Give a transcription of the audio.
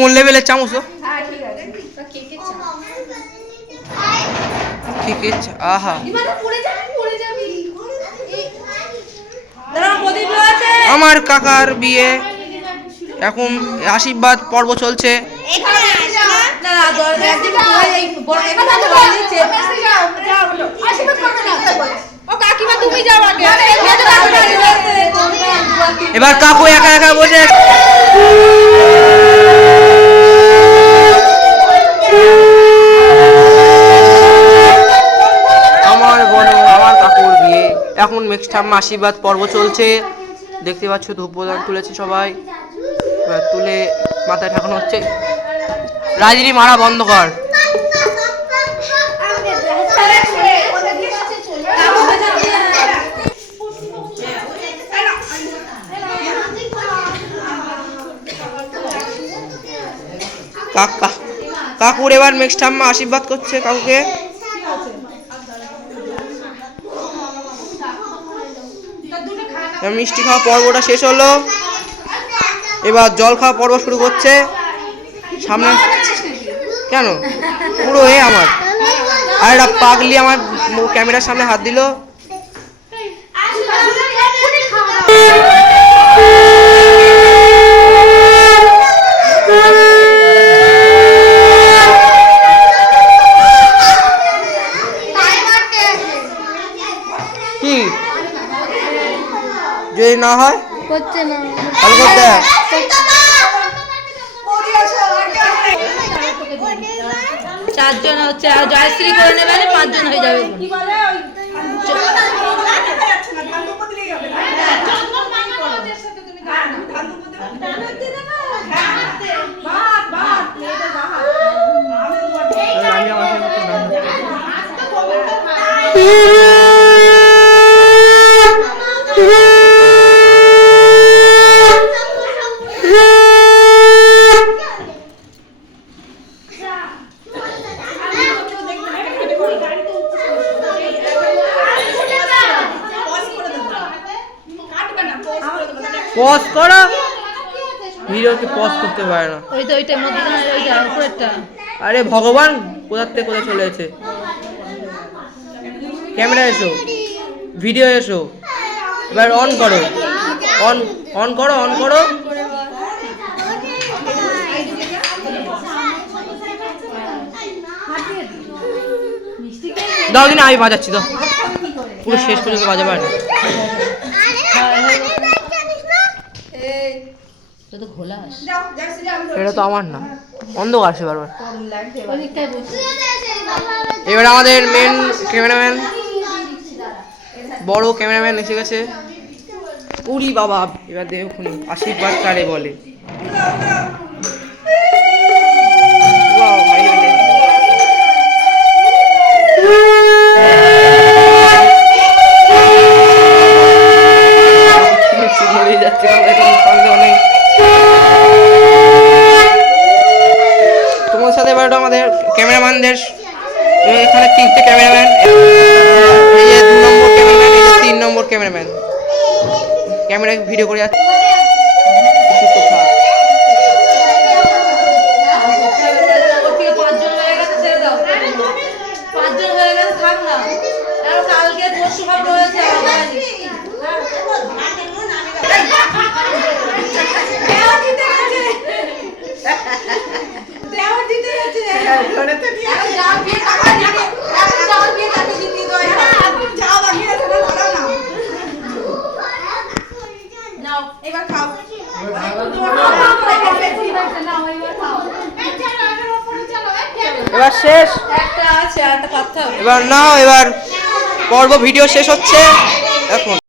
কোন লেভেলের চামচ? আহা আমার কাকার বিয়ে এখন আশীর্বাদ পর্ব চলছে। এবার কাকু একা একা বসে আমার কাকুর বিয়ে এখন নেক্সট টাইম আশীর্বাদ পর্ব চলছে। দেখতে পাচ্ছ ধূপ প্রদান তুলেছে সবাই, এবার তুলে মাথায় ঠাকুর হচ্ছে। রাজরি মারা বন্ধ কর। কাকুর এবার নেক্সট টাইম আশীর্বাদ করছে কাকুকে। মিষ্টি খাওয়া পর্বটা শেষ হলো, এবার জল খাওয়া পর্ব শুরু করছে। সামনে কেন পুরো আমার আর একটা পাগলি আমার ক্যামেরার সামনে হাত দিল। কি যদি না হয় চারজন হচ্ছে আর জয়শ্রী করে নেবে, 5 জন হয়ে যাবে। পজ করো, ভিডিওকে পজ করতে পারে না। ওইটা মধ্যখানে ওইটা উপরেরটা। আরে ভগবান কোথা থেকে কোথায় চলে এসেছে। ক্যামেরা এসো, ভিডিও এসো, এবার অন করো, অন করো, অন করো। দাও দিন, আমি বাজাচ্ছি, দাও পুরো শেষ পর্যন্ত বাজাবে না। এটা তো আমার না, অন্ধকার আসে বারবার। এবার আমাদের মেন ক্যামেরাম্যান, বড় ক্যামেরাম্যান এসে গেছে। উরি বাবা, এবার দেখুন আশীর্বাদ কারে বলে। তোমার সাথে এবার আমাদের ক্যামেরাম্যানদের এখানে 3টে ক্যামেরাম্যান, এই যে 2 নম্বর ক্যামেরাম্যান, এই যে 3 নম্বর ক্যামেরাম্যান ক্যামেরা ভিডিও করে যাচ্ছে। এবার শেষ, এবার নাও, এবার পর্ব ভিডিও শেষ হচ্ছে এখন।